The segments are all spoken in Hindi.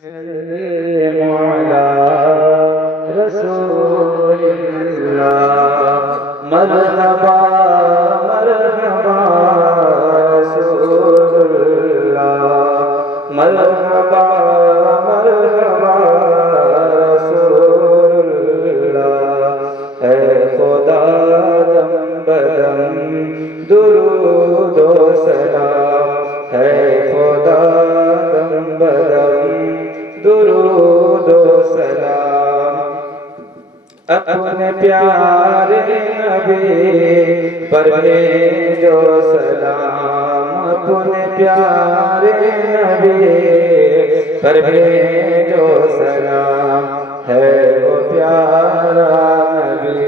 मौला रसूलिल्लाह मरहबा मरहबा रसूलुल्लाह मरहबा मरहबा रसूलुल्लाह। ऐ खुदा दम बदम दुरूद व सलाम, है खुदा दम बदम दुरूद व सलाम। अपने प्यारे नबी पर भेजो सलाम, अपने प्यारे नबी पर भेजो सलाम। है वो प्यारा नबी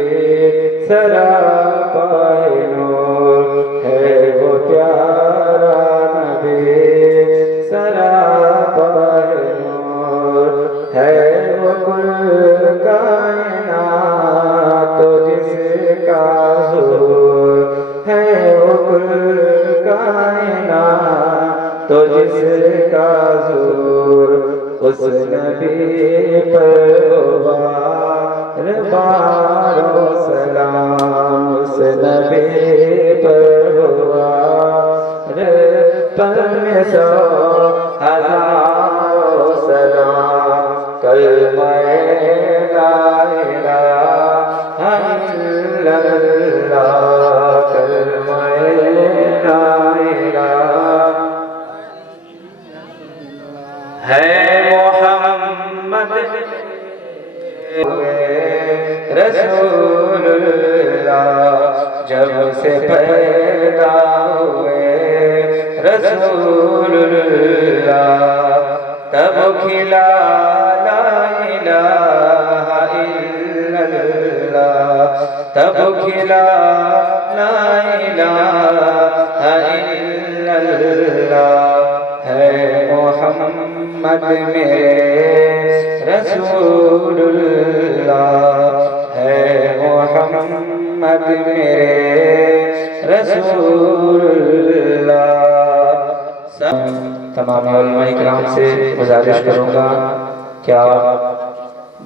सरापाए नूर, है वो प्यारा नबी सरापाए नूर। है वो कुल कायनात तो जिसका ज़ुहूर, है वो कुल कायनात तो जिसका ज़ुहूर। उस नबी पर बारो सलाम, उस नबी पर पर में 100,000 सलाम। कलमा ला इलाहा इल्लल्लाह, कलमा ला इलाहा है मोहम्मद रसूलुल्लाह। जब से पैदा हुए रसूलुल्लाह, तब खिला ला इलाहा इल्लल्लाह, तब खिला ला इलाहा इल्लल्लाह। है मोहम्मद मेरे रसूलुल्लाह, है मोहम्मद मेरे रसूलुल्लाह। तमाम उलमा इकराम से गुजारिश करूँगा क्या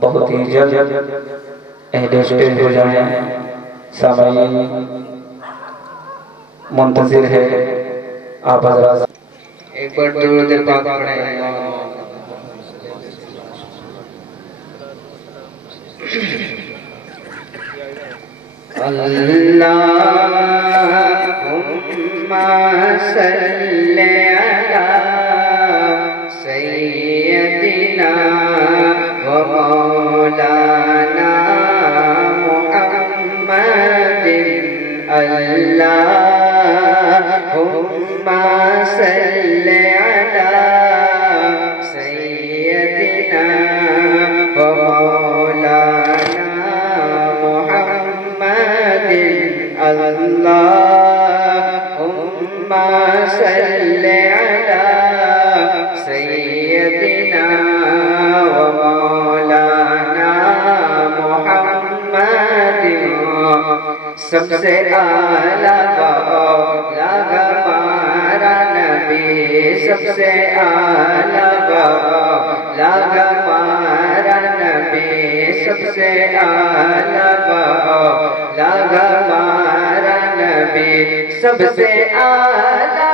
बहुत ही जल्द अहले स्टेज हो जाएं। सामईन मुंतजिर है, आप हज़रात एक बार दुरूद पाक पढ़ें। अल्लाहुम्मा सल्ली अला सय्यदिना व मौलाना मुहम्मदिन। अल्लाहुम्मा सल्ली अला सय्यदिना व मौलाना मुहम्मदिन। अल्लाहुम्मा सल्ली अला सय्यदिना व मौलाना मुहम्मदिन। सबसे आला हमारा नबी, सबसे आला हमारा नबी, सबसे आला हमारा नबी, सबसे आला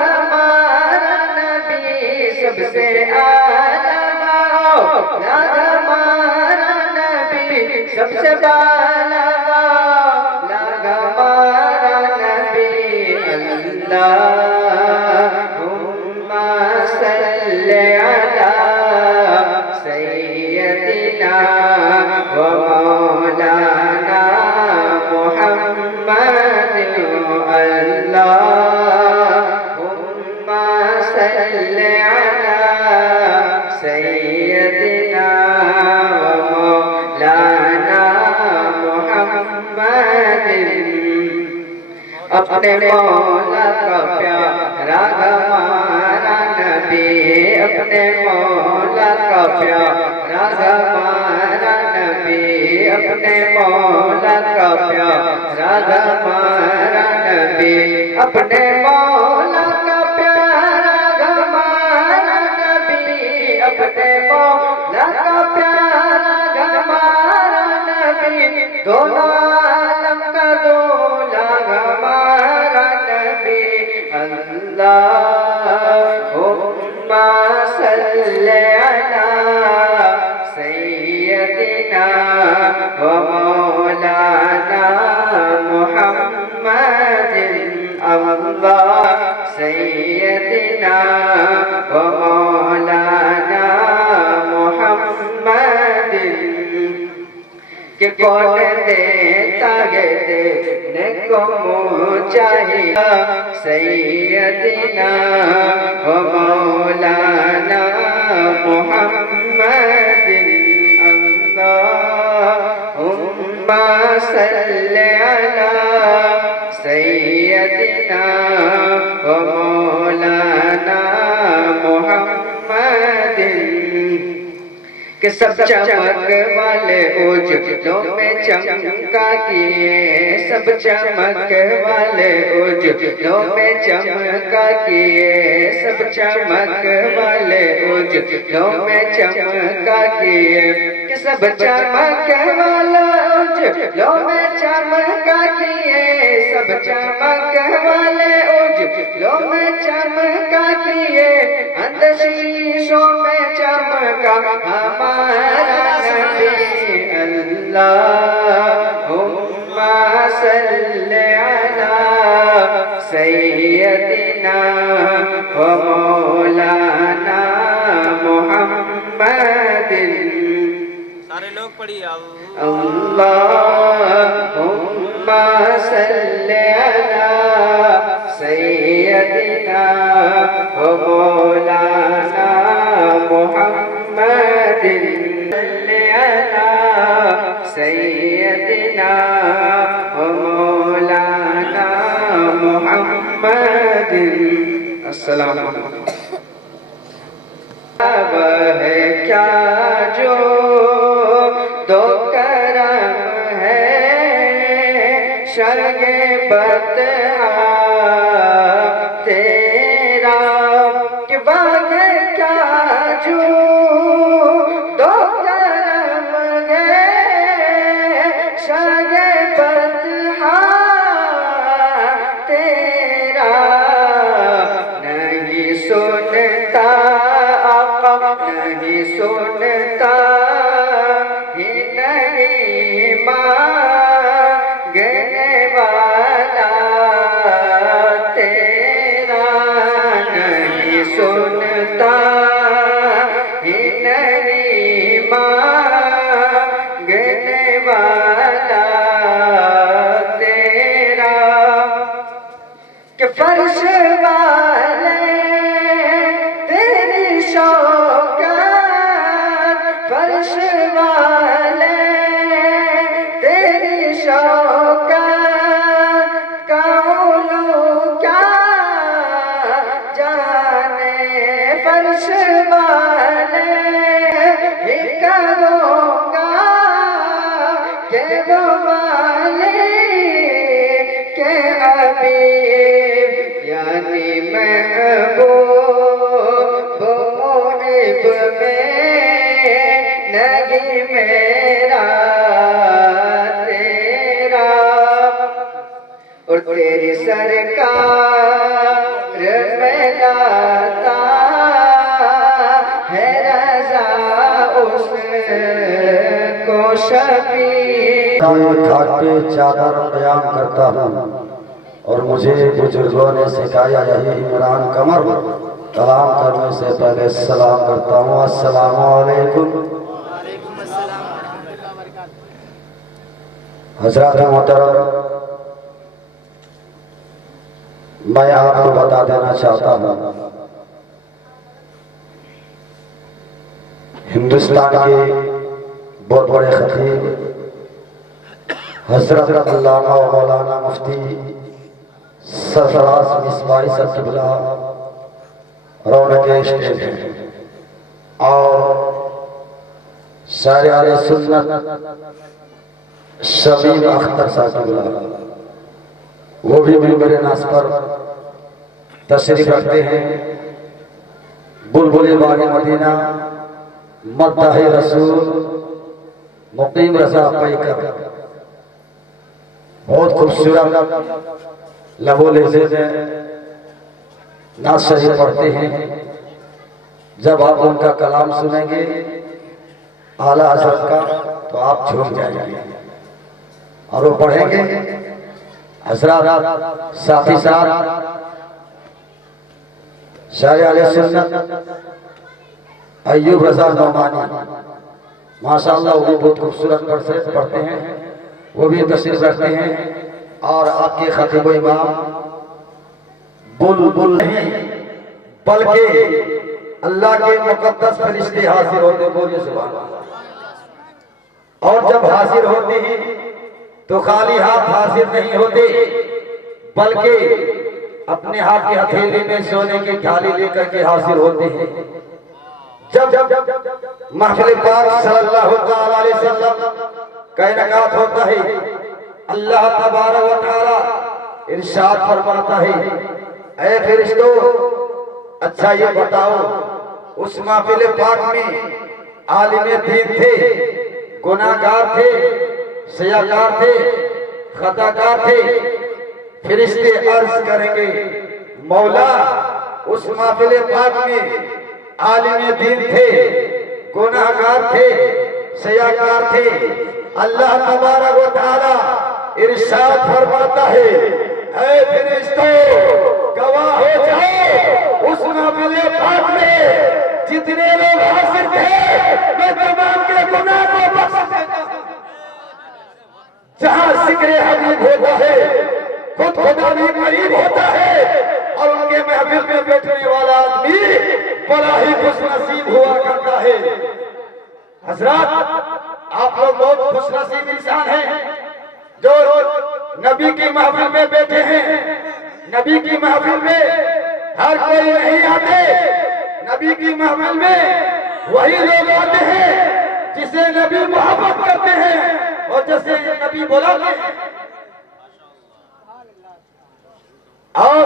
हमारा नबी, सबसे आला हमारा नबी, सबसे बाला हमारा नबी। अल्लाहुम्मा सल्ली अला सय्यदिना व मौलाना मुहम्मदिन। अल्लाहुम्मा सल्ली अला सय्यदिना व मौलाना मुहम्मदिन। अपने मौला का प्यारा हमारा नबी, अपने मौला का प्यारा हमारा नबी, अपने मौला का प्यारा हमारा नबी, अपने मौला का प्यारा हमारा नबी, सल्ले अला सय्यदिना व मौलाना मुहम्मदिन अल्लाह सय्यदिना व मौलाना मुहम्मदिन कि कौन देता है देखने को मुँह चाहिए सैयदना व मौलाना मुहम्मदिन अल्लाहुम्मा सल्ली अला सैयदना व मौलाना मुहम्मदिन कि सब चमक वाले उजलों में चमका किए, सब चमक वाले उजलों में चमका किए, सब चमक वाले उजलों में चमका किए, कि सब चमक वाले उजलों में चमका किए, सब चमक वाले उजलों में चमका किए, अंदशीशों में चमका हमारा नबी अल्लाहुम्मा सल्ली अला सय्यदिना व मौलाना मुहम्मदिन। सारे लोग पढ़िए अल्लाहुम्मा सल्ली अला सय्यदिना व मौलाना मुहम्मदिन सय्यदना व मौलाना मुहम्मदिन। अस्सलाम वालेकुम। वह क्या जो दो करम है शर्गे बता तेरा कि वह क्या जो दो करम है शर्गे बता तेरा नहीं सुनता नहीं सुनता ही नहीं मांगने वाला तेरा नहीं सुनता ही नहीं मांगने वाला तेरा कि फर्श वाले तेरी शौकत फर्श वाले तेरी शौकत का उलू क्या जाने फर्श वाले ही करूँगा के वो वाले के हबीब यानी महबूब मुहिब में नहीं मेरा तेरा और तेरी सरकार में लाता है रज़ा उसको शफी। खाटे चादर बयान करता हूँ और मुझे बुजुर्गों ने सिखाया यही इमरान कमर कलाम करने से पहले सलाम करता हूँ। अस्सलामु अलैकुम। हज़रत मोहतरम, मैं आपको बता देना चाहता हूँ हिंदुस्तान के बहुत बड़े खतीब हज़रत अल्लामा व मौलाना मुफ्ती सरफराज मिसबाही साहब क़िबला रौनक स्टेज हैं और शायर सुन्नत शमीम अख्तर साहब क़िबला वो भी मेरे नास पर तशरीफ रखते हैं। बुलबुल बाग मदीना मद्दाह रसूल मुकीम रज़ा पैकर बहुत खूबसूरत लबो लहज़े में नात शरीफ पढ़ते हैं। जब आप उनका कलाम सुनेंगे आला हज़रत का तो आप झूम जाएंगे। और वो पढ़ेंगे हज़रत साथी साथ शायर अहले सुन्नत अय्यूब रज़ा नौमानी माशाअल्लाह वो भी बहुत खूबसूरत पढ़ते हैं, वो भी तशरीफ रखते हैं। और आपके खतीब इमाम बुलबुल नहीं बल्कि अल्लाह के मुकद्दस फरिश्ते हाजिर होते, बोलिए सुभान अल्लाह। और जब हाजिर होते हैं तो खाली हाथ हाजिर नहीं होते, बल्कि अपने हाथ की हथेली में सोने की थाली लेकर के हाजिर होते हैं। जब महफिल पाक सल्लल्लाहु अलैहि वसल्लम का इनकात होता है, अल्लाह तबारक व तआला इरशाद फरमाता है, ऐ फरिश्तों अच्छा ये बताओ, उस महफिल पाक में आलिम दीन थे, गुनाहगार थे, सयाकार थे, खताकार थे। फरिश्ते अर्ज करेंगे, मौला उस महफिल पाक में आलिम दीन थे, गुनाहगार थे, सयाकार थे। अल्लाह तबारक व तआला इरशाद फरमाता है, ऐ फरिश्तों गवाह हो जाओ, उस महफिल पाक में जितने लोग हाजिर थे मैं तमाम के गुनाह को बख्श देता हूं। जहां जिक्र हबीब होता है खुद खुदा भी करीब होता है, और उनके महफिल में बैठने वाला आदमी बड़ा ही खुशनसीब हुआ करता है। हजरत आप लोग बहुत खुशनसीब इंसान हैं जो नबी की महफिल में बैठे हैं। नबी की महफिल में हर कोई नहीं आते, नबी की महफिल में वही लोग आते हैं जिसे नबी मोहब्बत करते हैं और जैसे नबी बुलाते हैं। और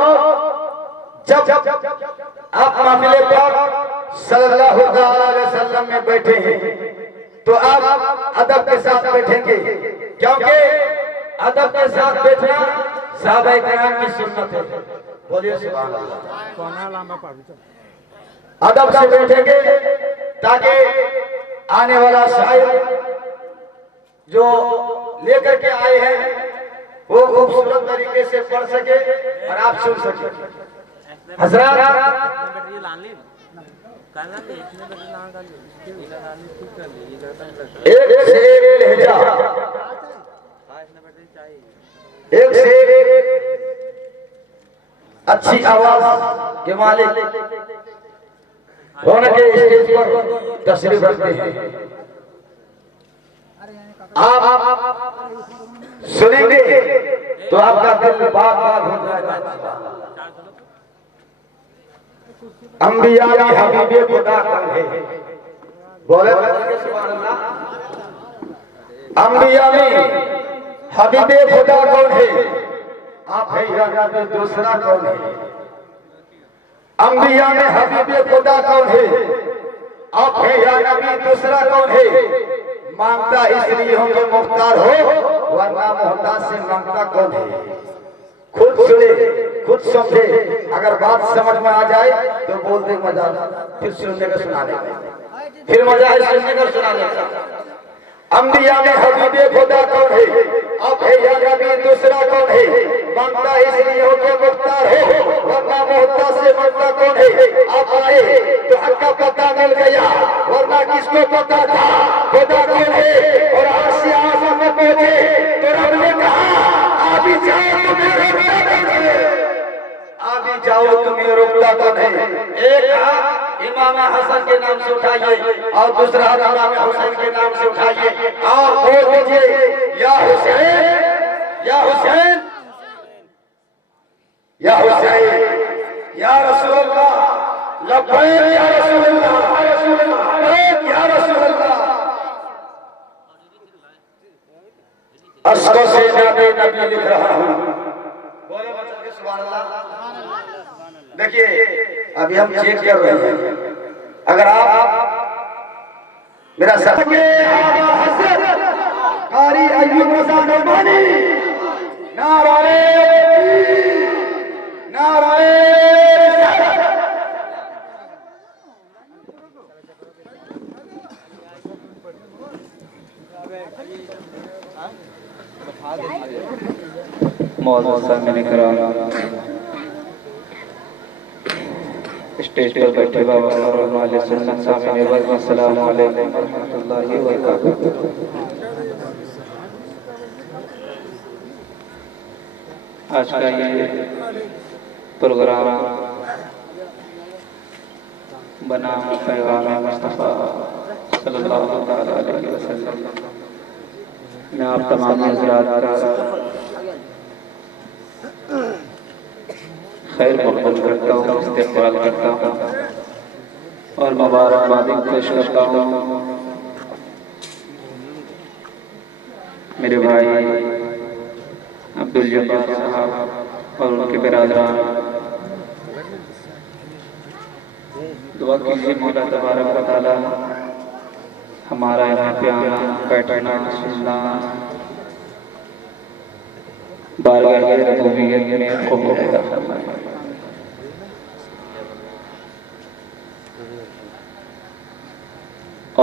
जब आप महफिल पाक सल्लल्लाहु अलैहि वसल्लम में बैठे हैं तो आप अदब के साथ बैठेंगे, क्योंकि अदब के साथ बैठना सहाबाए किराम की सुन्नत है। बोलिए सुभान अल्लाह। अदब से बैठेंगे ताकि आने वाला शायर जो लेकर के आए हैं वो खूबसूरत तरीके से पढ़ सके और आप सुन सके। हजरत एक से एक लहजा, एक से एक अच्छी आवाज के मालिक होने के स्टेज पर तशरीफ रखते हैं। आप सुनेंगे तो आपका दिल बाग बाग हो जाएगा। अंबिया में हबीबे खुदा कौन है? बोले सुभान अल्लाह। अंबिया में हबीबे खुदा कौन है? आप है या नबी दूसरा कौन है? अंबिया में हबीबे खुदा कौन है? आप है या नबी दूसरा कौन है? मांगता इसलिए हो कि मुख्तार हो, वरना मोहताज से मांगता कौन है? खुद सुने खुद समझे, अगर बात समझ में आ जाए तो बोलते मजा, फिर सुनने का सुनाने का, फिर मजा है सुनने का सुनाने का। अंबिया में हबीबे खुदा कौन है? अब है या नबी दूसरा कौन है? मांगता इसलिए हो कि मुख्तार हो, वरना मोहताज से मांगता कौन है? आप आए तो हक का पता मिल गया, वरना किसको पता था खुदा कौन है? और आरश आज़म में पहुंचे तो रब ने कहा अभी जाओ तुम्हें रोकता कौन है? अभी जाओ तुम्हें रोकता कौन है? एक हाथ इमाम हसन के नाम से उठाइए और दूसरा हाथ इमाम हुसैन के नाम से उठाइए और बोल दीजिए या हुसैन या हुसैन या हुसैन या रसूल अल्लाह, लब्बैक या रसूल अल्लाह, लब्बैक या रसूल अल्लाह। अस्को से नाते नबी लिख रहा हूँ। बोले बच्चों के सुभान अल्लाह। देखिए अभी हम चेक कर रहे हैं, अगर आप मेरा साथ कारी अय्यूब रज़ा नौमानी नाराए नाराए मौजूद सामने कराम, स्टेज पर बैठे बाबा और वाले सुन्नत सामने वज़ अस्सलामु अलैकुम व रहमतुल्लाहि व बरकातहू। आज का ये प्रोग्राम बना पैगाम मुस्तफ़ा सल्लल्लाहु अलैहि वसल्लम। मैं आप तमाम हज़रात का खैर मक़बूल करता हूँ, इस्तक़बाल करता हूँ और मुबारकबादी पेश करता हूँ मेरे भाई अब्दुल जब्बार साहब और उनके बिरादरान। दुआ कीजिए मौला तबारक व तआला हमारा यहाँ पे आना, बैठना, सुनना बारगाह रबूबियत में कबूल फरमाए।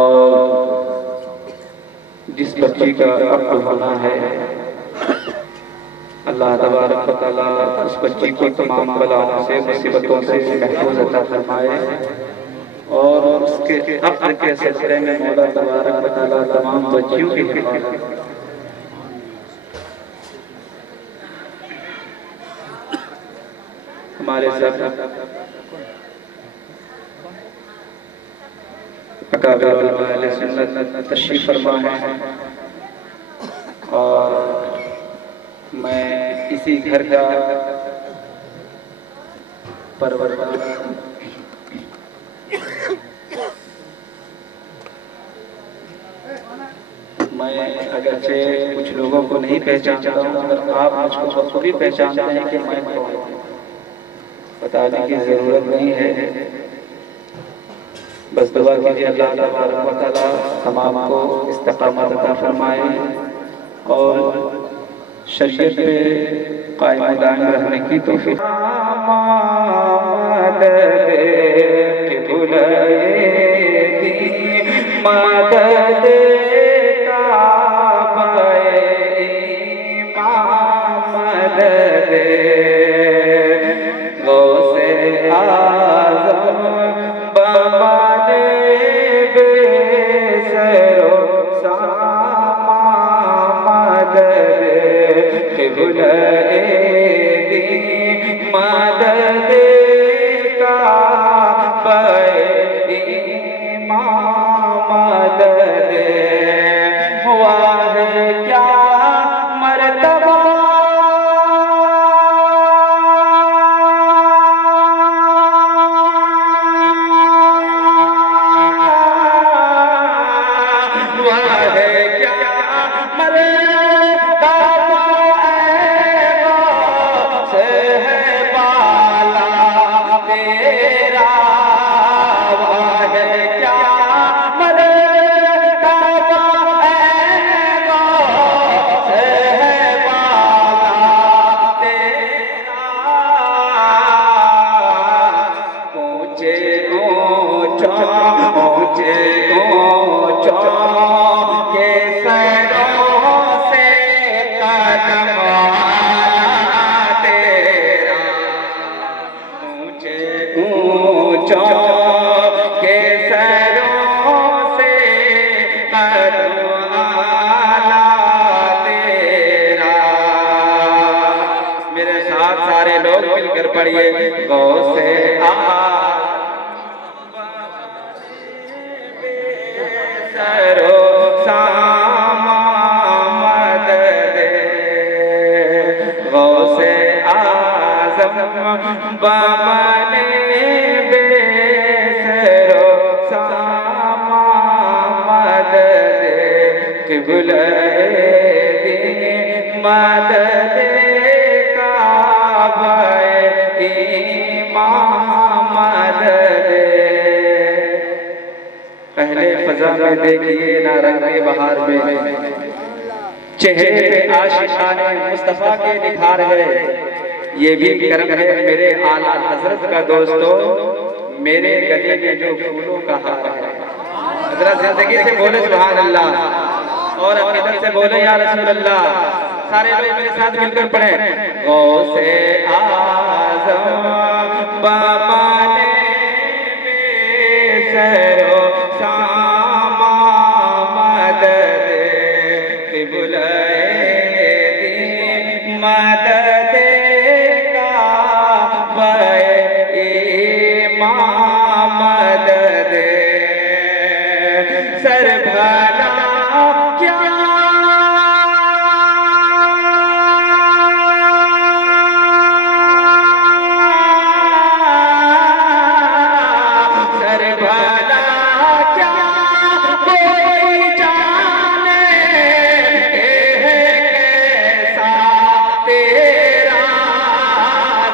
और जिस बच्ची का अक्ल होना है अल्लाह तबारक व तआला उस बच्ची को तमाम बलाओं से, मुसीबतों से महफूज अता फरमाए और उसके अक्ल के सिलसिले में मौला तबारक व तआला तमाम बच्चियों की हिफाजत। हमारे साथ अकाबिर उलमा अहले सुन्नत तशरीफ फरमा है और मैं इसी घर का परवरदार मैं अगरचे कुछ लोगों को नहीं पहचानता हूँ, अगर आप मुझको बखूबी पहचानते हैं कि मैं कौन हूँ, बताने की जरूरत नहीं है। बस दुआ कीजिए अल्लाह तबारक व तआला तमाम को इस्तिक़ामत अता फरमाए और शरीयत पे कायम दायम रहने की तौफीक। मदद सारे लोग मिलकर पढ़िए गौसे सरो सामा मदद गौसे आज़म बमने बेसरो सामा मदद क़िबला मदद पहले फजा में देखिए ना रंगे बहार में, चेहरे पे आशिकाने मुस्तफा के निखार है। ये भी करम है मेरे आला हजरत का दोस्तों, मेरे गले में जो फूलों का हार है। हजरत जिंदगी से बोले सुभान अल्लाह। और अकीदत से बोले या रसूल अल्लाह। सारे लोग मेरे साथ मिलकर पढ़े। गौसे आज़म बमाने बेसरो सामा मदद किबुलाए दी मदद का बए इमाम मदद सर भला क्या सर भला क्या कोई जाने है कैसा तेरा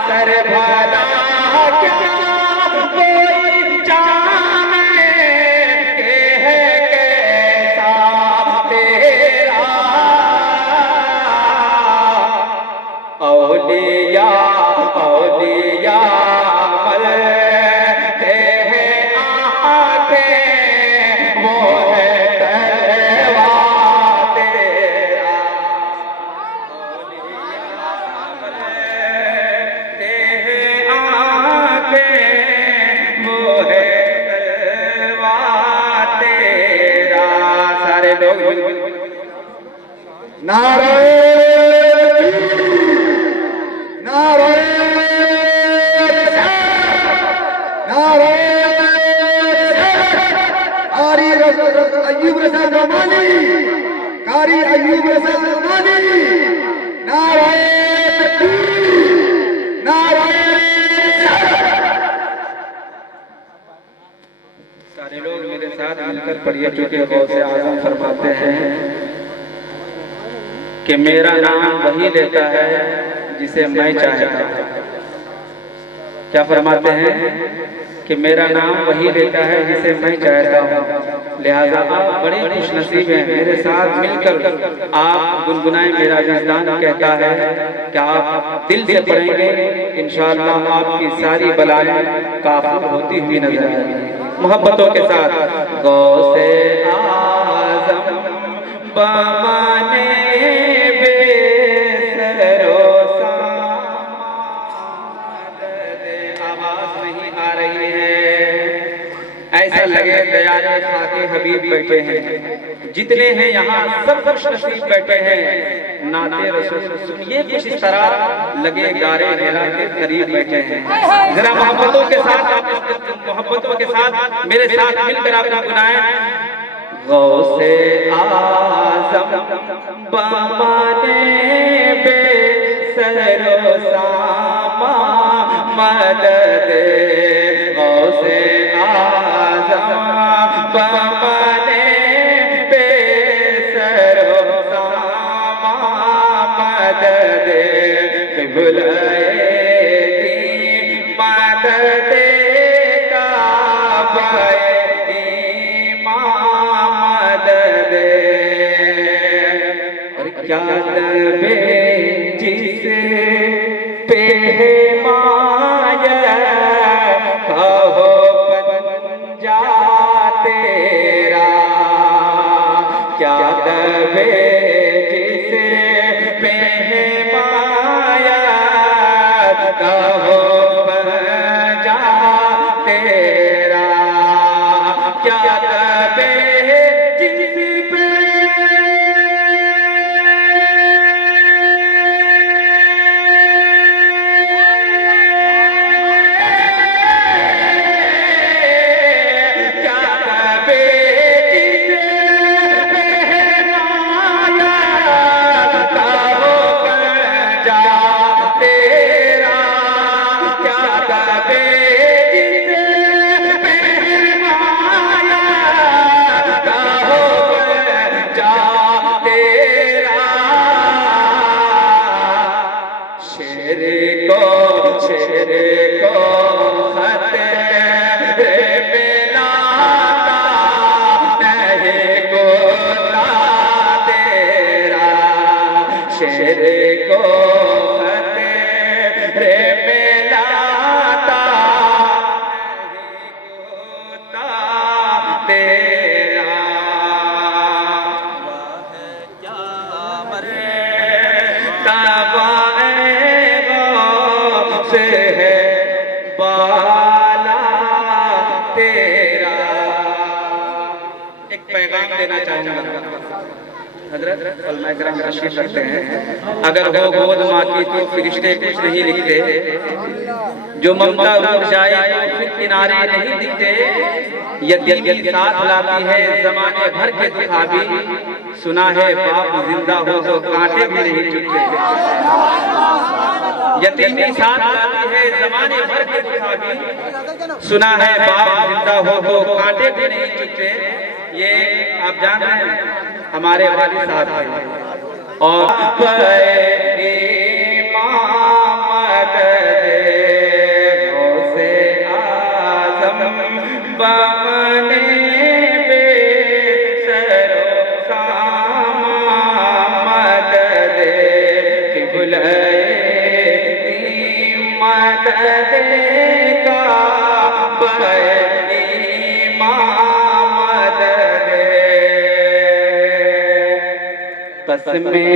सर भला क्या कोई जाने है कैसा तेरा औलिया औलिया मलते हैं आंखें वो है तलवा तेरा औलिया मलते हैं आंखें वो है तलवा तेरा। सारे लोग नारे नारे नारे कारी अय्यूब रज़ा ज़मानी कारी अय्यूब रज़ा ज़मानी नारे नारे सारे लोग मेरे साथ मिलकर पढ़िए क्योंकि गौसे आज़म फरमाते हैं कि मेरा नाम वही लेता है जिसे मैं चाहता हूँ। क्या फरमाते हैं कि मेरा नाम वही लेता है जिसे मैं चाहता हूँ। लिहाजा आप बड़े खुशनसीब हैं, मेरे साथ मिलकर आप गुनगुनाएं। मेरा विजदान कहता है कि आप दिल से पढ़ेंगे, इंशाअल्लाह आपकी सारी बलाएं काफूर होती हुई नजर आएंगी। मोहब्बतों के साथ गौसे आज़म बमाने बेसरो आवाज नहीं आ रही है। ऐसा लगे दयाले खाके हबीब बैठे हैं। जितने हैं यहाँ सब खुश नसीब बैठे हैं। नाते रसूल सुनिए कुछ इस तरह लगे गारे हिरा के करीब बैठे हैं। जरा मोहब्बतों के साथ मेरे साथ मिलकर आप गुनगुनाएं। गौसे आज़म बमाने बेसरो सामा मदद गौसे आज़म बमाने बेसरो सामा मदद बुलाए दी मदद का बए क्या दबे जिस पे है माया कहो पंजा तेरा क्या दबे जिस पे है माया कहो पंजा तेरा क्या दबे जिस पे एक पैगाम देना चाहूंगा। हजरत फरमाए करम तशरीफ रखते हैं, अगर हो गोद माँ की तो फरिश्ते कुछ नहीं लिखते, जो ममता रुक जाए तो फिर किनारे नहीं दिखते, यतीमी साथ लाती है जमाने भर के दुखा भी, सुना है बाप जिंदा हो तो कांटे भी नहीं चुभते। यतीमी साथ लाती है जमाने भर के दुखा भी, सुना है बाप जिंदा हो तो कांटे भी नहीं चुभते। ये आप जान रहे हैं हमारे वालिद साहब हैं और में दे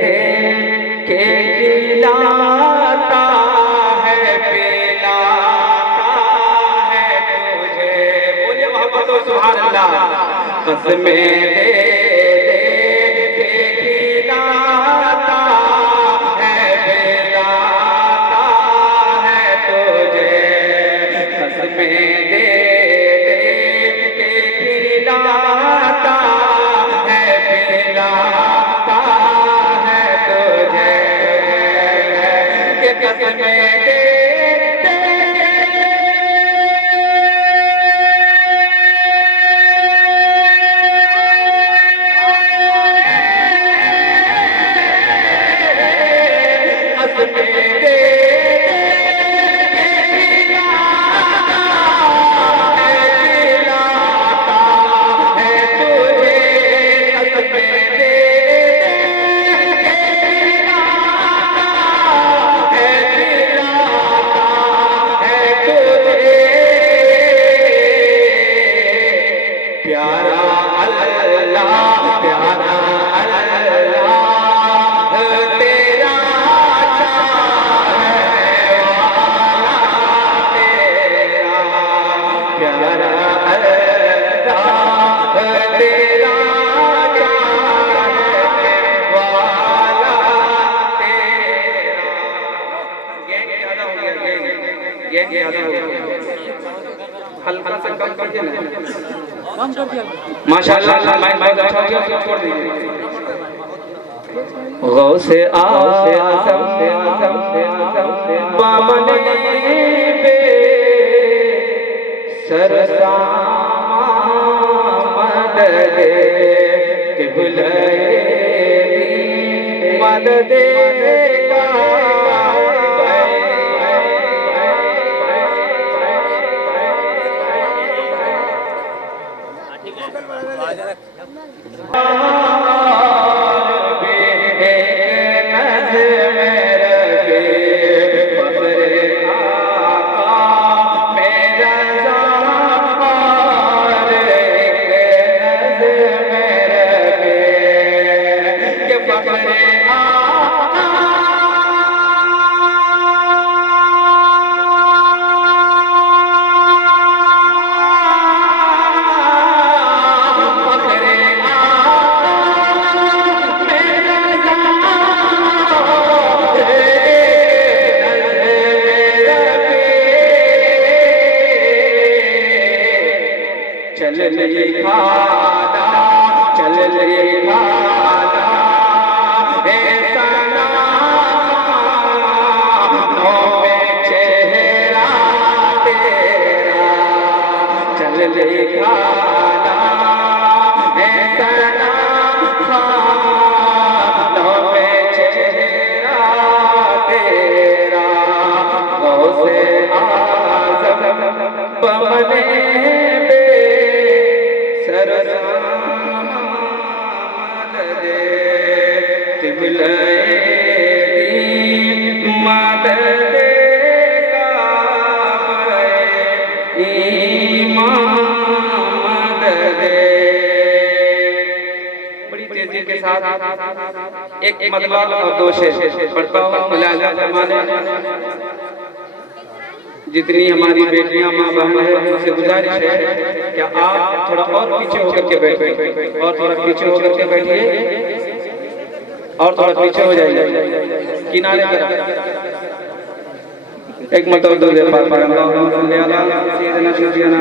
दे के खिलाता है पिलाता है तुझे, बोले मोहब्बत सुभान अल्लाह। कसम दे दे के खिलाता है पिलाता है तुझे, कसम दे दे के खिलाता है पिलाता है तुझे, कसम दे हल्का सा कम करके ना, माशाअल्लाह माइक अच्छा हो गया, छोड़ दीजिए। गौसे आज़म बामने पे सरसामा मदद किबले मदद एक मतलब और दो शेर पढ़ता हूँ। जितनी हमारी बेटियां माँ बहन है उनसे गुजारिश है कि आप थोड़ा और पीछे होकर के बैठे और थोड़ा पीछे होकर के बैठिए और थोड़ा पीछे हो जाइए किनारे पर। एक मतलब दो दे पाक अल्लाहुम्मा सल्ली अला सय्यिदिना शफीना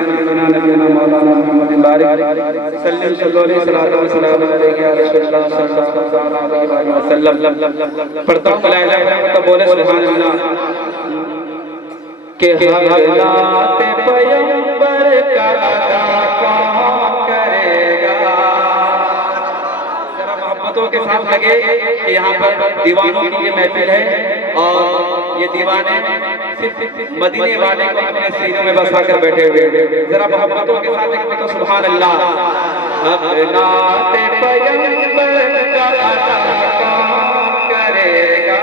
नबीना मौलाना मुहम्मदिन बारिक सल्लल्लाहु अलैहि वसल्लम या रसूलुल्लाह सल्लल्लाहु अलैहि वसल्लम। पढ़ता हूं ला इलाहा इल्लल्लाह तो बोले सुभान अल्लाह के हक़नात पैगंबर का अदा कौन करेगा। जरा मोहब्बतों के साथ लगे कि यहाँ पर दीवानों की ये महफिल है और ये दीवाने सिर्फ मदीने वाले को अपने सीनों में बसा कर बैठे हुए। जरा मोहब्बतों के साथ एक तो सुभान अल्लाह। हक़नात पैगंबर का अदा कौन करेगा,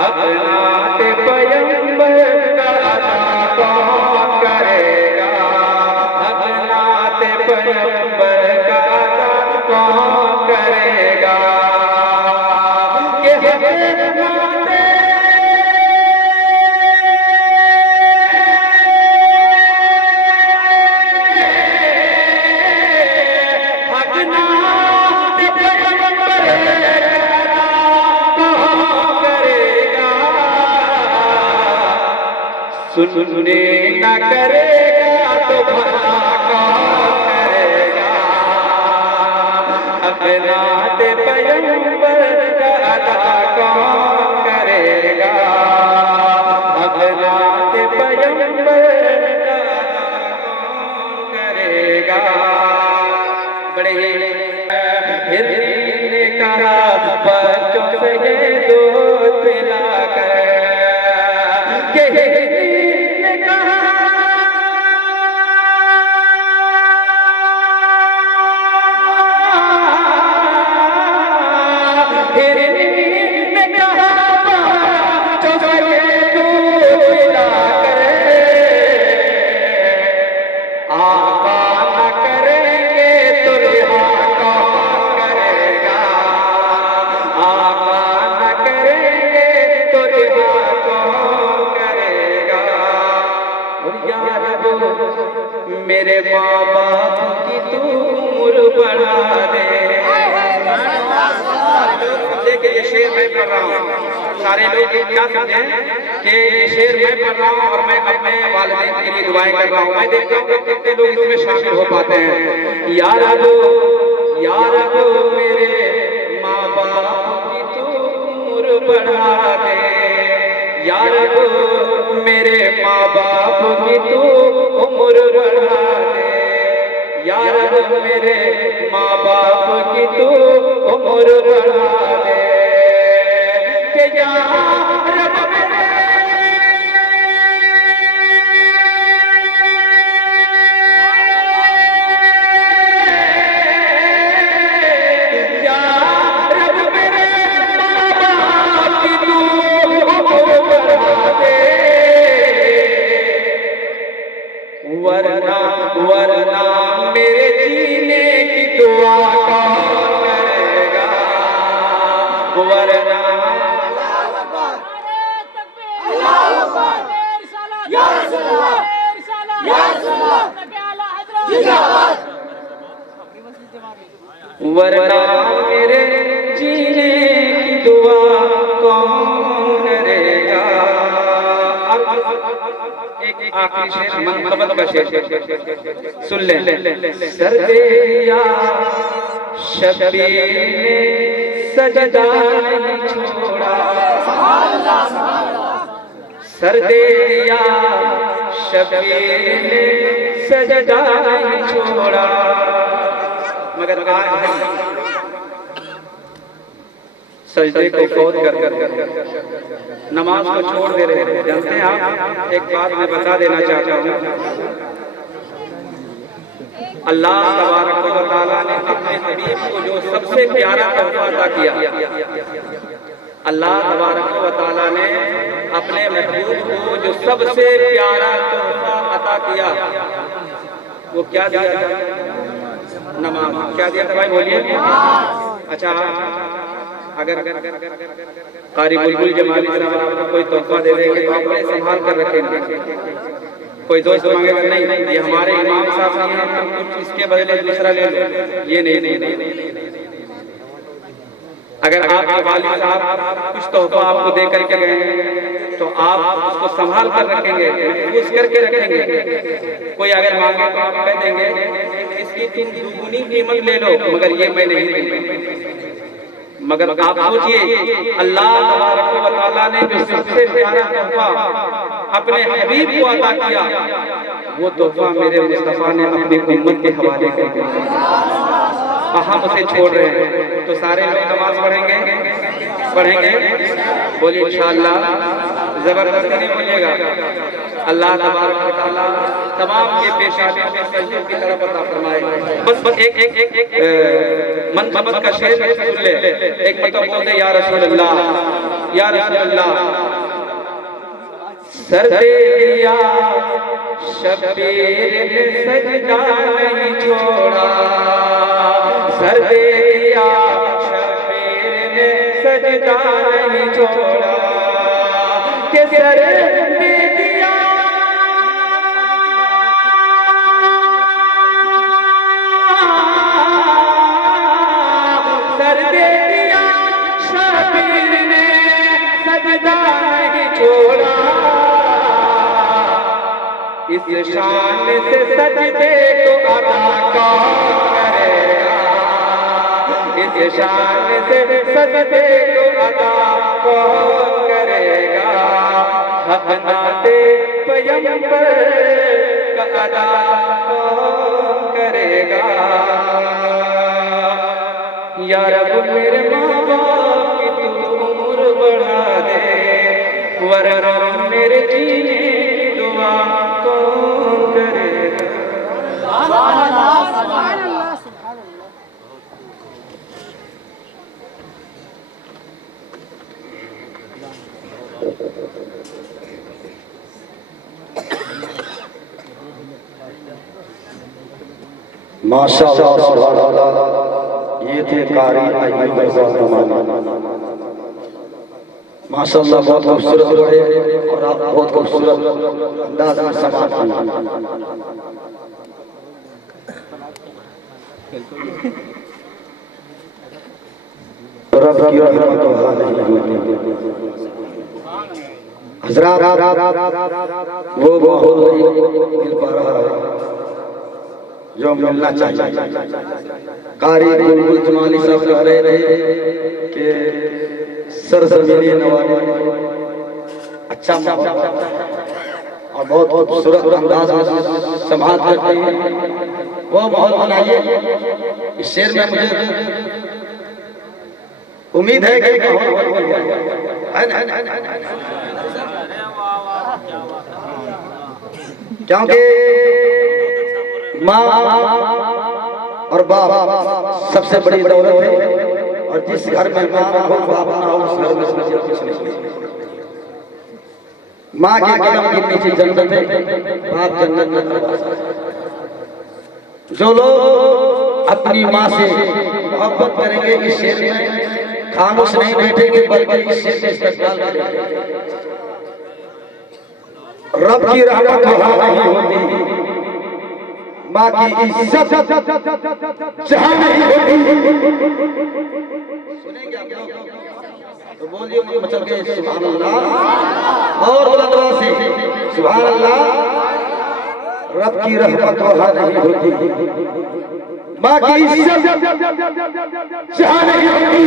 हक़नात पैगंबर का अदा कौन करेगा, हक़नात पैगंबर का अदा कौन करेगा। सुनने न करेगा तो भला कौन करेगा, हक़नात पैगंबर का अदा कौन करेगा, हक़नात पैगंबर का अदा कौन करेगा। बड़े फिर ने कहा बच्चों से ये दूध पिलाकर मेरे माँ बाप की तू उम्र बढ़ा दे। देखिए ये शेर मैं पढ़ रहा हूँ, सारे लोग क्या समझे कि ये शेर मैं पढ़ रहा हूँ और मैं अपने वालिदैन के लिए दुआएं कर रहा हूँ। मैं देखता हूँ कि कितने लोग इसमें शामिल हो पाते हैं। या रब मेरे माँ बाप की तू उम्र बढ़ा दे, या रब मेरे माँ बाप की तू उम्र बढ़ा दे, या रब मेरे माँ बाप की तू उम्र बढ़ा दे। कि या रब मेरे या रब मेरे माँ बाप की तू उम्र बढ़ा दे, वरना मेरे जीने की दुआ कौन करेगा, वरना वरना मेरे जीने की दुआ कौन करेगा। एक आखिरी शेर मोहब्बत का शेर सुन ले। सर दे दिया शबीर ने सजदा नहीं छोड़ा, सर दे दिया शबीर ने सजदा नहीं छोड़ा, मगर आज सजदे को फौत कर नमाज को छोड़ दे रहे हैं। जानते हैं आप, एक बात मैं बता देना चाहता हूँ, अल्लाह तबारक व तआला ने अपने हबीब को जो सबसे प्यारा तोहफा अता किया, अल्लाह तबारक व तआला ने अपने महबूब को जो सबसे प्यारा तोहफा अता किया वो क्या दिया? नमाज। क्या दिया था भाई बोलिए? अच्छा अगर कारी बुलबुल जमाली साहब आपको कोई तोहफा दे देंगे तो आप बड़े संभाल कर रखेंगे। कोई दोस्त मांगेगा नहीं ये हमारे इमाम साहब हैं, हम कुछ इसके बदले दूसरा ले लो, ये नहीं। अगर आपके वालिद साहब कुछ तोहफा आपको दे करके गए तो आप उसको संभाल कर रखेंगे, महफूज करके रखेंगे। कोई अगर मांगे तो आप कह देंगे इसकी तुम दुगुनी कीमत ले लो, मगर ये मैं नहीं दूंगा। मगर आप सोचिए अल्लाह तबारक व तआला ने जो सबसे प्यारा तोहफा अपने हबीब को अता किया, वो तोहफा मेरे मुस्तफा ने अपनी उम्मत के हवाले कर दिया। हम उसे छोड़ रहे हैं तो सारे लोग नमाज पढ़ेंगे बोलिए इंशाअल्लाह, जबरदस्ती नहीं बोलिएगा। अल्लाह तबारक व तआला तमाम के पेशानियों में सहयोग की तरफ अता फरमाए। बस एक मनकबत का शेर सुन ले। एक मतलब बोलते या रसूल अल्लाह, या रसूल अल्लाह। सर दे दिया शबीर ने सजदा नहीं छोड़ा, सर दे दिया शबीर ने सजदा नहीं छोड़ा, के सर दे दिया सर दे दिया शबीर ने सजदा नहीं छोड़ा। इस शान से सजदे को अदा कौन करेगा, इस शान से सजदे को अदा कौन करेगा। हक नाते पैगंबर का अदा कौन करेगा। या रब मेरे माँ बाप की तू उम्र बढ़ा दे, वरना मेरे जीने की दुआ कौन करेगा। माशाअल्लाह सुभानअल्लाह, ये थे कारी अय्यूब माशाअल्लाह, बहुत खूबसूरत पढ़े और आप बहुत खूबसूरत अंदाज में समाप्त किए। रब की रहमत वहाँ नहीं होती। हज़रात वो माहौल नहीं मिल पा रहा है जो मिलना चाहिए। कारी बुलबुल जमाली साहब कह रहे थे कि सरजमीनी नवानी अच्छा और बहुत खूबसूरत अंदाज में संभाल करते हैं, वो माहौल बनाइए। इस शेर में मुझे उम्मीद है कि माहौल बन जाएगा, क्योंकि माँ और बाप सबसे बड़ी दौलत है, और जिस घर में माँ ना हो बाप ना हो उस घर में कुछ नहीं। माँ के कदम के नीचे जन्नत है, बाप जन्नत में दरवाजा है। जो लोग अपनी माँ से मोहब्बत करेंगे इस शेर में खामोश नहीं बैठेंगे, बल्कि इस शेर में इस्तेमाल करेंगे। रब की रहमत वहाँ नहीं होती, माँ की इज्जत जहाँ नहीं होती। सुनेंगे आप लोग तो बोलिए मचल के सुभान अल्लाह और बुलंद आवाज से सुभान अल्लाह। रब की रहमत वहाँ नहीं होती, माँ की इज्जत जहाँ नहीं होती।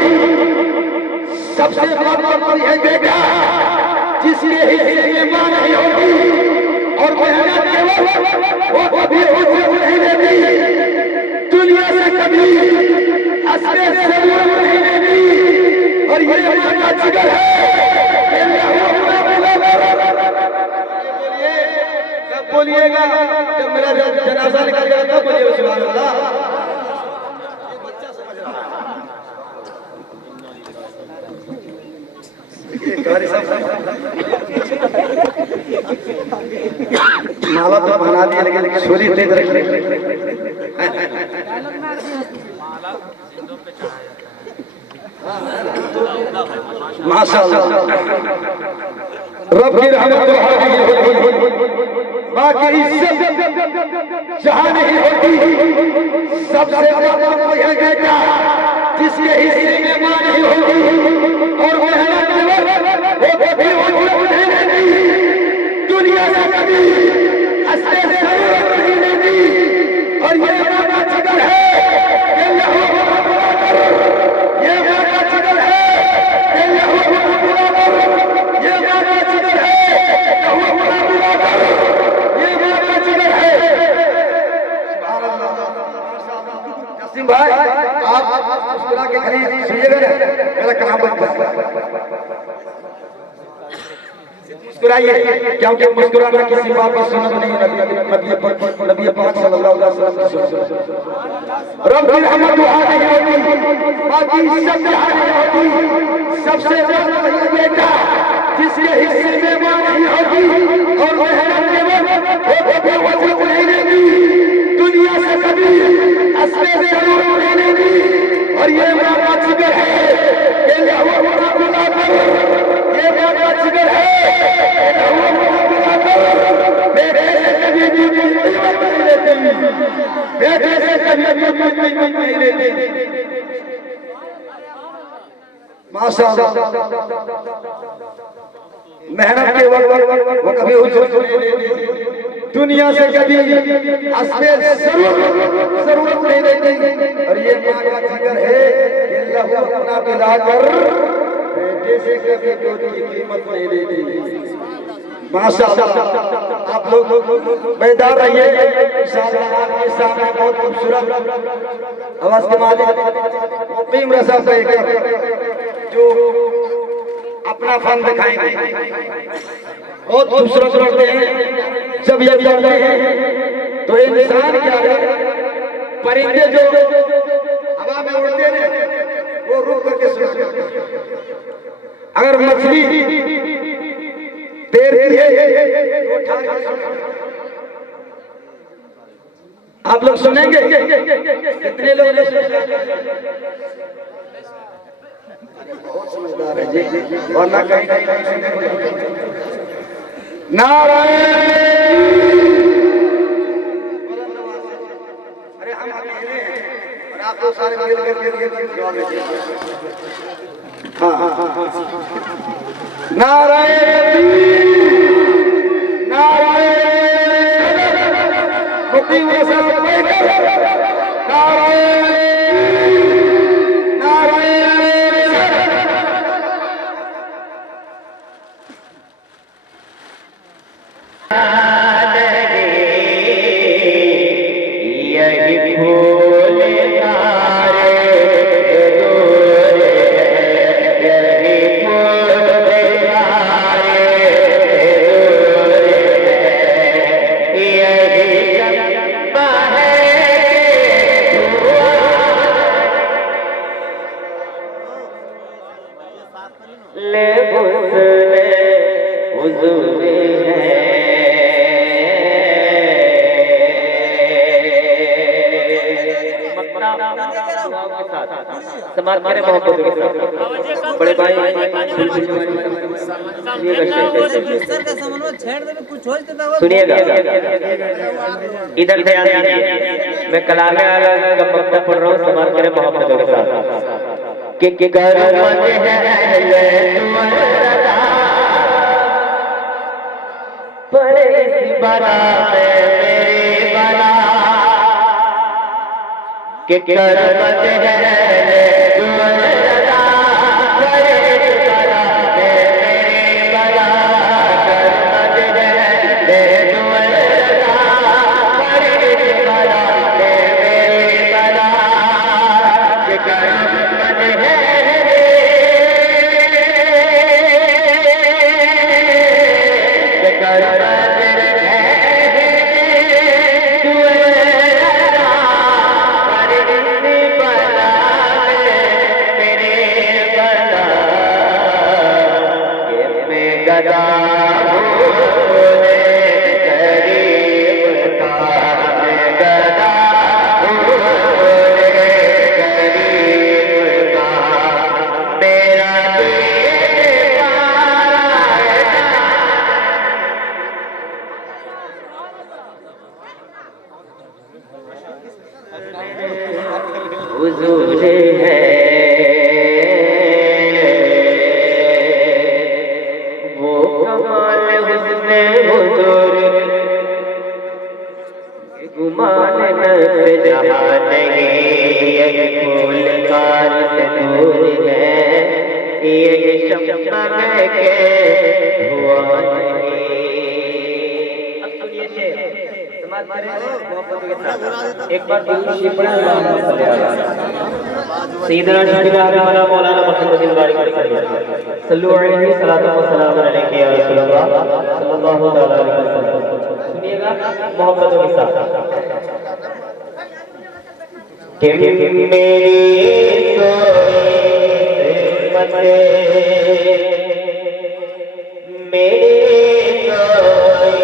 सबसे बड़ी है बेटा जिसके हिस्से में माँ नहीं होती, और मेहनत वो कभी इज्जत नहीं देती, दुनिया से कभी असरे से नहीं देती। और ये माँ का जिगर है। कब बोलिएगा जब मेरा जनाजा निकल गया तब बोलिए सुभान अल्लाह। माला तो बना दिया लेकिन छुरी तेज रखी। माशाअल्लाह रब की रहमत बाकी इज्जत जहां नहीं होती सबसे बड़ा तो यह कहता जिसके हिस्से में मां नहीं होगी और मेहनत वो कभी नहीं लेती दुनिया से कभी हंसने से जरूरत नहीं लेती और ये मां का जिगर है ये लहू ये मां का जिगर है ये लहू ये मां का जिगर है लहू ये मां का जिगर है। नसीम भाई आप मुस्कुरा के खरीद सुनिएगा ना मेरा कलाम बनता है मुस्कुराइए क्योंकि मुस्कुराना किसी बात की सुन्नत नहीं है नबी पाक सल्लल्लाहु अलैहि वसल्लम की सुन्नत रब की रहमत दुआ नहीं होती बाकी सब दुआ नहीं होती सबसे ज्यादा वही बेटा जिसके हिस्से में मां नहीं होती और मेहनत के वक्त वो नहीं लेती दुनिया से कभी हंसने से जरूरत नहीं लेती और ये मां का जिगर है ये लहू बुलाकर ये मां का जिगर है बेटे से कभी नहीं लेते बेटे से कभी नहीं लेते माशाअल्लाह मेहनत के वक्त वो कभी दुनिया से कभी हंसने जरूरत नहीं देती और ये मां का जिगर है कि लहू अपना पिलाकर बेटे से कभी दूध की कीमत नहीं देती। माशाअल्लाह आप लोग बेदार रहिए इंशाअल्लाह आपके सामने बहुत खूबसूरत आवाज के मालिक मुकीम रसा भाई जो अपना फन दिखाएंगे बहुत खूबसूरत लड़ते हैं जब ये लड़ते हैं तो इंसान क्या है परिंदे जो हवा में उड़ते हैं वो रुक करके सुनते हैं अगर मछली तैरती है वो ठहर के सुनेंगे आप लोग सुनेंगे कितने लोग बहुत समझदार है जी वरना कहीं नहीं सुनेंगे नारायण अरे हम अकेले हैं और आप तो सारे मिल करके जवाब दीजिए हाँ नारायण नारायण मुकीम रसा समाज मेरे मोहब्बत के साथ बड़े भाई सुनिएगा इधर ध्यान दीजिए मैं कलाम का मक्ता पढ़ रहा हूँ समाज मेरे मोहब्बत के साथ कि के करमत है हुजूर है, वो कमाल हुस्न हुजूर गुमान नफ़ जहां नहीं, ये फूल कार से दूर है, ये शम्मा है के हुआ नहीं। अब सुनिए शेर, समाज करें मोहब्बत के साथ एक बार दुरूद शरीफ पढ़ें। अल्लाहुम्मा सल्ली अला सय्यिदना शफीना हबीबना मौलाना मुहम्मद बारिक वसल्लम सल्लु अलैहि सलातो व सलाम अलैहि या रसूलल्लाह सल्लल्लाहु तआला अलैहि वसल्लम। सुनिएगा मोहब्बत के साथ कि मेरी सोई मेरी सोई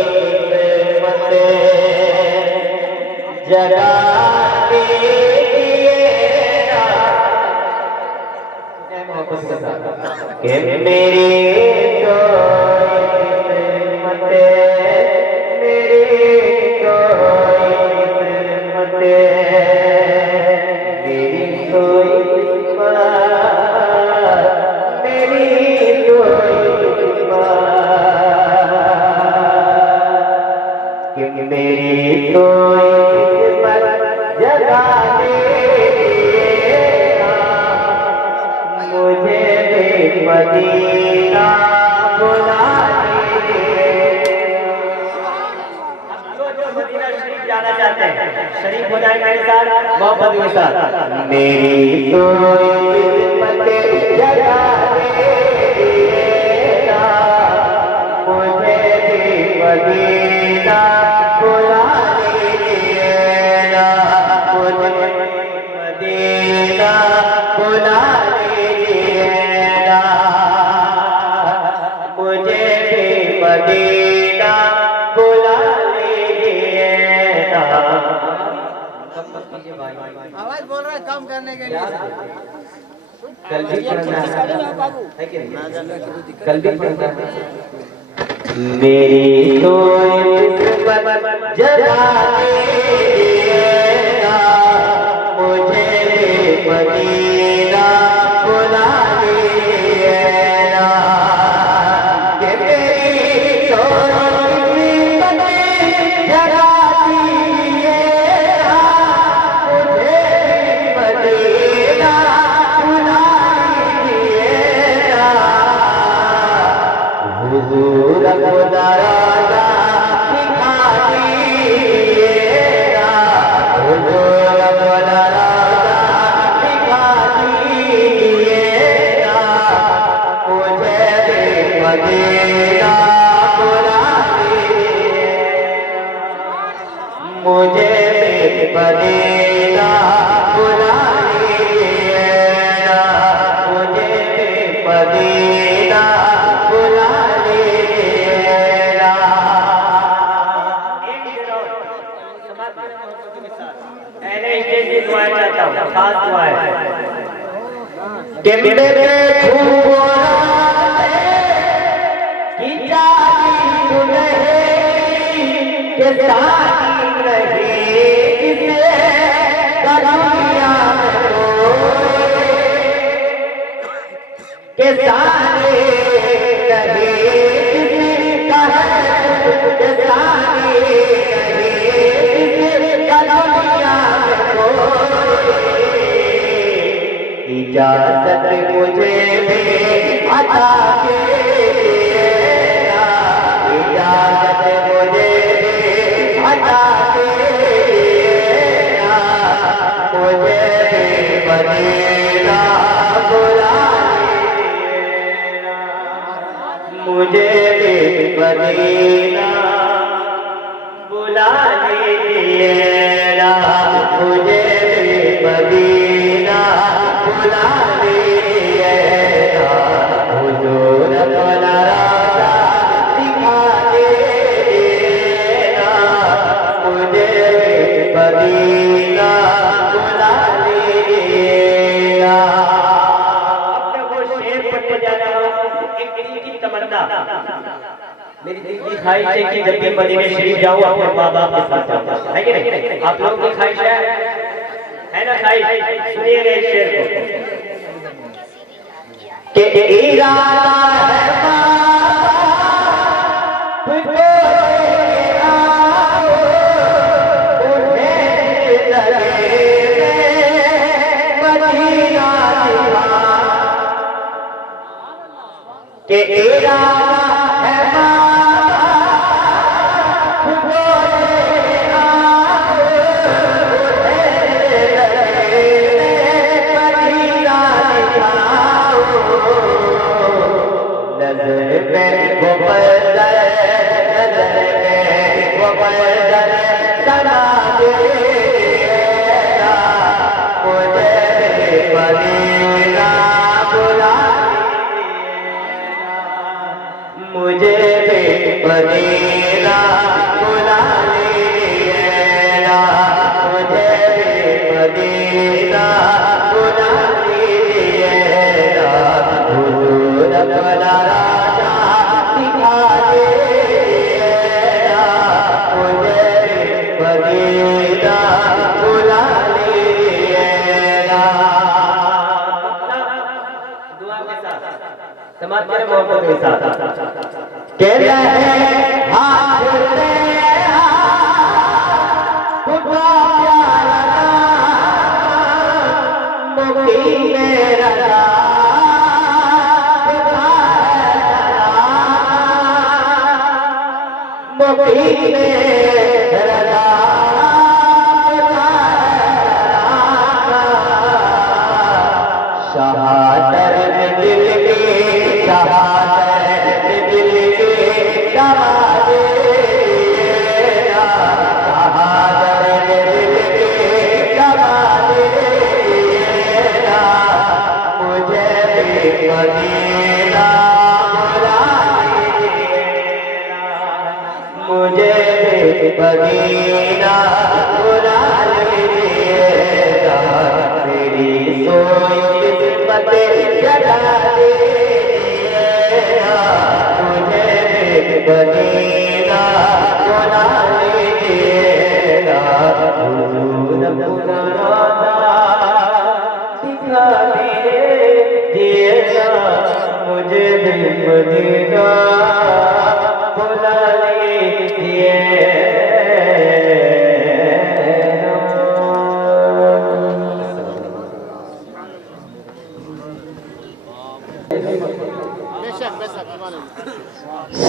जगा के मोहब्बत के साथ कि मेरी मदीना बुला जो मदीना शरीफ जाना चाहते हैं शरीफ हो जाए मेरे साथ मोहब्बत के साथ। मेरी जगा मुझे मदीना बुला मदीना बुला मदीना बुला लीजिएगा। आवाज बोल रहा है काम करने के लिए। कल भी पढ़ना है कि नहीं? कल भी पढ़ना है। मेरी जगा दीजिएगा मुझे मदीना बुला मुझे मदीना बुला लीजिएगा मुझे मदीना बुला लीजिएगा। दुआएं चाहता हूँ खास दुआएं कि मेरे इजाजत मुझे भी अता कीजिएगा इजाजत मुझे भी अता कीजिएगा मुझे भी मदीना बुला लीजिएगा मुझे भी मदीना बुला लीजिएगा मुझे भी मदीना बुला लीजिएगा हुजूर अपना रास्ता दिखा दीजिएगा मुझे मदीना बुला लीजिएगा। अपने वो शेर पढ़ने जा रहा हूँ एक दिल की तमन्ना मेरी दिल की ख्वाहिश है कि जब भी मदीना शरीफ जाऊँ अपने माँ बाप के साथ जाऊँ है कि नहीं? आप लोगों की ख्वाहिश है है ना भाई, सुनिएगा इस शेर को कि इरादा है के मुझे मदीना बुला लीजिएगा, मुझे मदीना बुला लीजिएगा, हुजूर अपना राजा दिखा दीजिएगा, मुझे मदीना बुला लीजिएगा। दुआ के साथ समाज में मोहब्बत के साथ के रहे हाथ तेरा खुदा प्यारा मुकी मेरा मुकी मेरा शहादत दिल की शहादत दिल की दवा देगा, शहादत दिल की दवा देगा, मुझे मदीना बुला लीजिएगा, मुझे मदीना बुला लीजिएगा, मेरी सोई किस्मत जगा दीजिएगा, मुझे मदीना बुला लीजिएगा, हुजूर अपना राजा दिखा दीजिएगा, मुझे मदीना बुला लीजिएगा।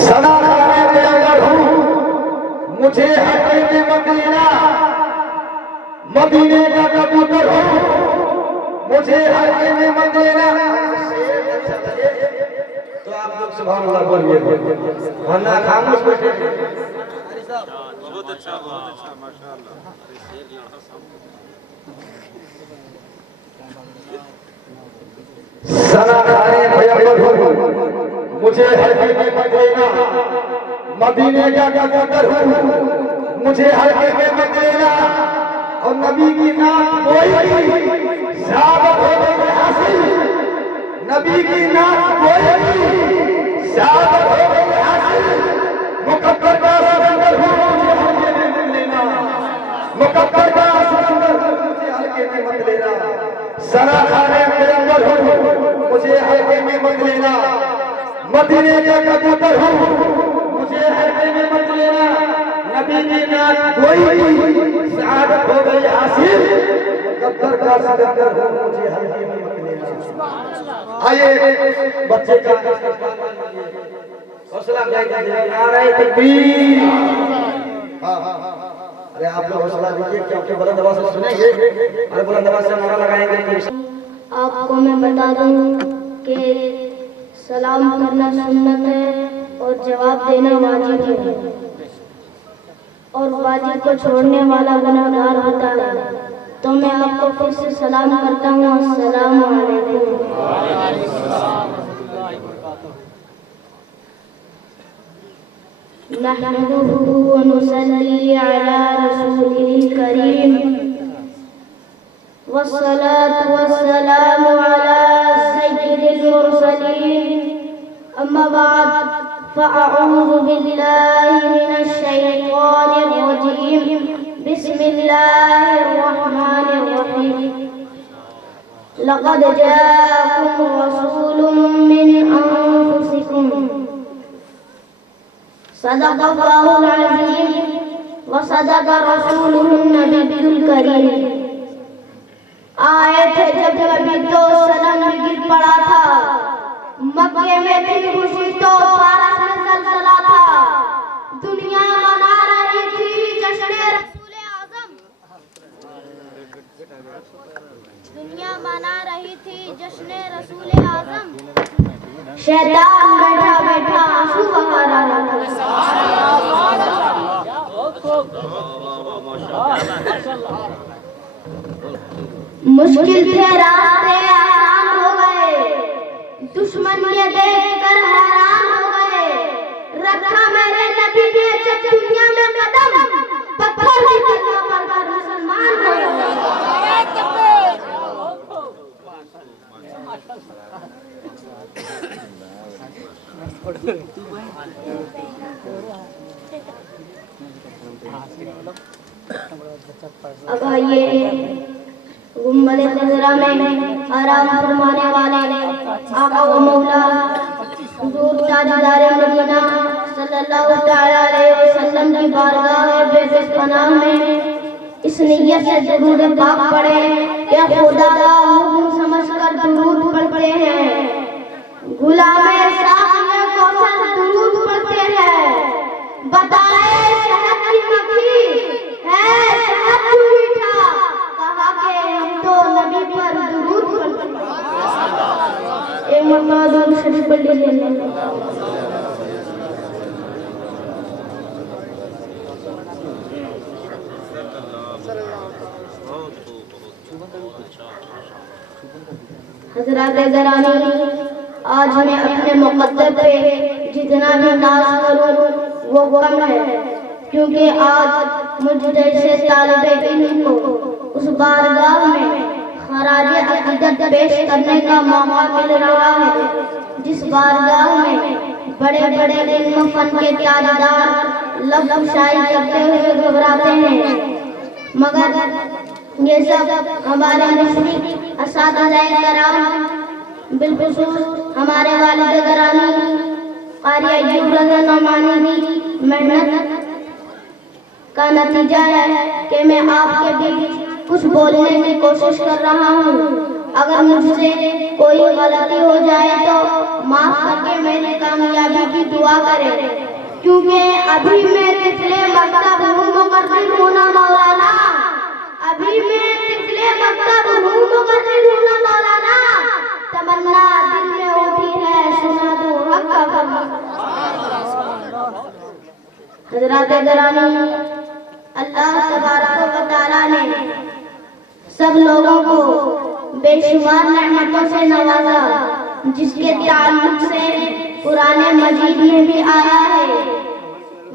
सना खाने में अगर हूँ मुझे हटे में मदीना, मदीने का कबूतर हूँ मुझे हटे में मदीना। तो आप लोग सुभान अल्लाह बोलिए, वरना खामोश बैठे। बहुत अच्छा माशाअल्लाह। सना खाने में अगर हूँ मुझे हटे में मदीना, मदीने का कबूतर हूँ मुझे हटे में मदीना, और नबी की नात कोई शहादत हो गई हासिल, नबी की नात कोई शहादत हो गई हासिल, मुकद्दर का सिकंदर हूँ मुझे हल्के में मत लेना, मुकद्दर का सिकंदर हूँ मुझे हल्के में मत लेना। सना खाने में अंदर हूँ मुझे हल्के में मत लेना, मदीने का कबूतर हूँ मुझे हल्के में मत लेना, नबी की नात कोई शहादत हो गई हासिल, मुकद्दर का सिकंदर हूँ मुझे हल्के में मत लेना। आइए बच्चे का हौसला दीजिए, नारे तकबीर। अरे आप लोग हौसला दीजिए क्योंकि बुलंद आवाज से सुनेंगे और बुलंद आवाज से नारा लगाएंगे। आपको मैं बता दूं कि सलाम करना सुन्नत है और जवाब देना वाजिब है, और वाजिब को छोड़ने वाला गुनाहगार होता है। तो मैं आपको फिर से सलाम करता हूँ, अस्सलाम वालेकुम। नहमदुहु व नुसल्ली अला रसूलिल करीम वस्सलातु वस्सलामु अला सय्यिदिल मुरसलीन, अम्मा बाद फ़अऊज़ु बिल्लाहि मिनश शैतानिर रजीम, बिस्मिल्लाहिर रहमानिर रहीम। लक़द जाअकुम रसूलुम मिन अनफुसिकुम सदक़ल्लाहुल अज़ीम व सदक़ रसूलुहुन नबियुल करीम। आए थे जब नबी तो सनम में गिर पड़ा था, मक्के में थी खुशी तो फारस में ज़लज़ला था। दुनिया मना रही थी जश्न रसूल आज़म, दुनिया मना रही थी जश्न रसूल आज़म। शैतान बैठा बैठा आंसू बहा रहा था। मुश्किल थे रास्ते आसान हो गए, दुश्मन ये देखकर हैरान हो गए। रखा मेरे नबी ने जब दुनिया में कदम, पत्थर भी कलमा पढ़कर मुसलमान हो गए। अब आइए गुम्बद खज़रा में आराम फरमाने वाले आका व मौला हुजूर ताजदार मदीना सल्लल्लाहु तआला अलैहि वसल्लम की बारगाह बेपनाह में इस नियत से दुरूद पाक पढ़े कि खुदा का हुक्म समझकर दुरूद पढ़ते हैं। गुलामे साक़िए कौसर दुरूद पढ़ते हैं। बताए शहद की मक्खी है शहद क्यों मीठा, कहा कि हम तो नबी पर दुरूद पढ़ते हैं। एक मरतबा दुरूद शरीफ पढ़ लीजिए। हज़रात गिरामी, आज मैं अपने मुक़द्दर पे जितना भी नाज़ करूँ वो कम है, क्योंकि आज मुझ जैसे तालिब इल्म को उस बारगाह में खराज अक़ीदत पेश करने का मौका मिल रहा है, जिस बारगाह में बड़े बड़े इल्म फन के ताजदार लफ्ज़ शायरी करते हुए घबराते हैं, मगर ये सब हमारे मुश्किल असातिज़ाए कराम, बिलखुसूस हमारे वालिद गिरामी क़ारी अय्यूब रज़ा नौमानी की मेहनत का नतीजा है कि मैं आपके बीच कुछ बोलने की कोशिश कर रहा हूँ। अगर मुझसे कोई गलती हो जाए तो माफ़ करके मेरी कामयाबी की दुआ करें, क्योंकि अभी मैं तिफले मकतब हूँ मुक़र्रिर हूँ ना मौलाना, अभी मैं तिफले मकतब हूँ मुक़र्रिर हूँ ना मौलाना। तमन्ना दिल में उठी है सुना दो हक़ का फरमान। हज़रात गिरामी, अल्लाह तबारक व तआला ने सब लोगों को बेशुमार नेमतों से नवाजा, जिसके ताल्लुक से कुरान मजीद में भी आया है,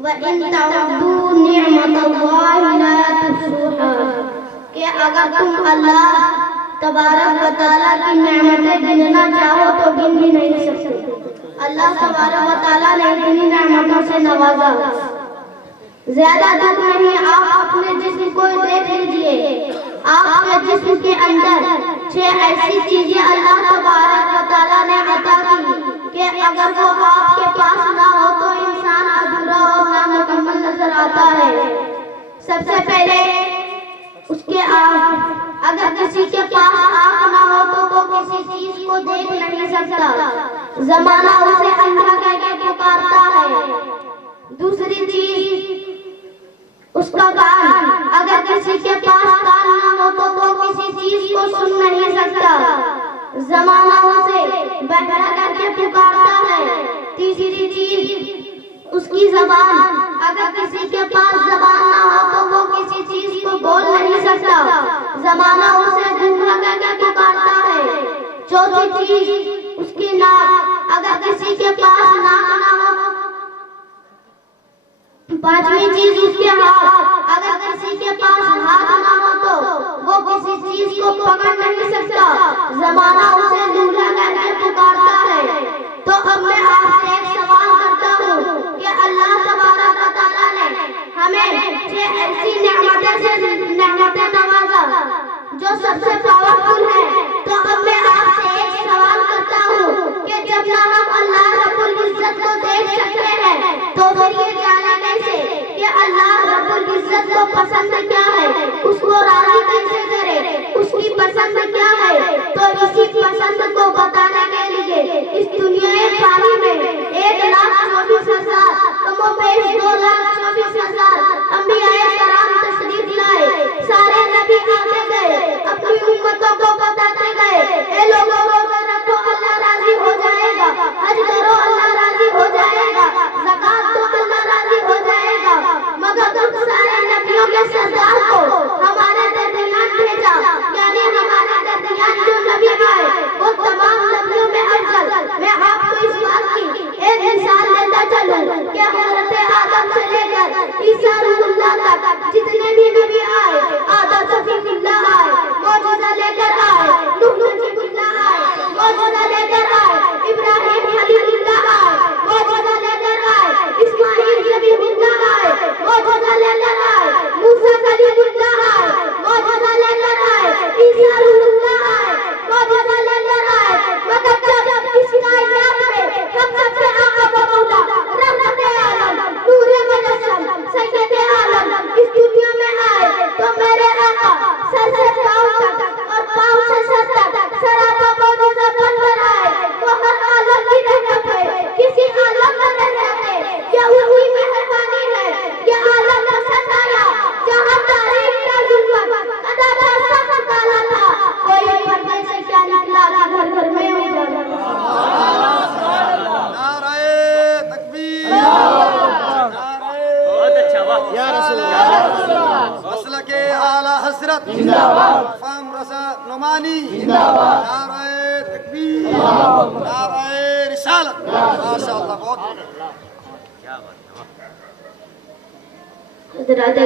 व इन तअद्दू निअमतल्लाहि ला तुहसूहा, कि अगर तुम अल्लाह तबारक व तआला की नेमतें गिनना चाहो तो गिन भी नहीं सकते। अल्लाह तबारक व तआला ने इतनी नेमतों से नवाजा। ज्यादा दुख नहीं, आप अपने जिस्म को देख लीजिए। आपके जिस्म के अंदर 6 ऐसी चीजें अल्लाह तबारक व तआला ने अता की कि अगर वो आपके पास ना हो तो इंसान अधूरा और नामुकम्मल नजर आता है। सबसे पहले उसके आँख, अगर किसी के पास आँख ना हो तो वो किसी चीज को देख नहीं सकता, जमाना उसे अंधा कह के पुकारता है। दूसरी चीज उसका कान, अगर किसी के पास कान ना हो तो वो किसी चीज को सुन नहीं सकता, जमाना उसे बहरा करके पुकारता है। तीसरी चीज उसकी जबान, अगर किसी के पास जबान ना हो तो वो किसी चीज को बोल नहीं सकता, जमाना उसे गूंगा करके पुकारता है। चौथी चीज उसकी नाक, अगर किसी के पास नाक ना हो। पांचवी चीज उसके हाथ, अगर किसी के पास हाथ ना हो तो वो किसी चीज को पकड़ नहीं सकता, जमाना उसे लूला करके पुकारता है। तो अब मैं आपसे एक सवाल करता हूँ कि अल्लाह तबारक व तआला ने हमें 6 ऐसी नेमतें नवाजा जो सबसे पावरफुल है, तो अब पसंद क्या है उसको राजी कैसे करे, उसकी पसंद क्या है तो इसी पसंद को बताने के लिए इस दुनिया पानी में 1,24,000 कमोबेश 2,24,000 अंबियाए कराम तशरीफ लाए। सारे नबी आते गए, अपनी उम्मतों को बताते गए, ए लोगों रोजा रखो अल्लाह राजी हो जाएगा, हज करो अल्लाह राजी हो जाएगा, ज़कात दो अल्लाह राजी हो जाएगा। मगर तुम सारे नबियों के सरदार को हमारे दरमियान भेजा, यानी हमारे दरमियान जो नबी आए वो तमाम नबियों में अफजल। मैं आपको इस बात की एक मिसाल देता चलूं कि हज़रत आदम से लेकर ईसा रूहुल्लाह तक जितने भी नबी आए, आदम सफीउल्लाह आए, मौजूदा लेकर आए, नूह नबीउल्लाह आए, मौजूदा लेकर आए, इब्राहिम खलीलुल्लाह आए, मौजूदा लेकर आए, इस्माईल नबीउल्लाह आए, मौजूदा लेकर आए, मूसा कलीमुल्लाह आए, मौजूदा लेकर आए, ईसा रूहुल्लाह आए, मौजूदा लेकर आए। मगर जब इस कायनात में हम सबसे आका मौला रहमते आलम नूरे मुजस्सम सैयदे आलम इस दुनिया में आए तो मेरे आका सर से पांव तक और पांव से सर तक सरापा मौजूदा बनकर आए। वो हर आलम की रहमत है, किसी आलम में नहीं रहते, ये उन्हीं मेहरबानी है। ये आलम पसंद आया जहाँ तारीफ का जुल्म अदा था सख्त काला था, कोई पर्दे से क्या निकला घर घर में उजाला। नाराए तकबीर, बहुत अच्छा, वाह या रसूल मसलके आला हजरत जिंदाबाद, फाम रसा नुमानी जिंदाबाद, नाराए तकबीर, नाराए रिसालत, माशाअल्लाह बहुत हज़रात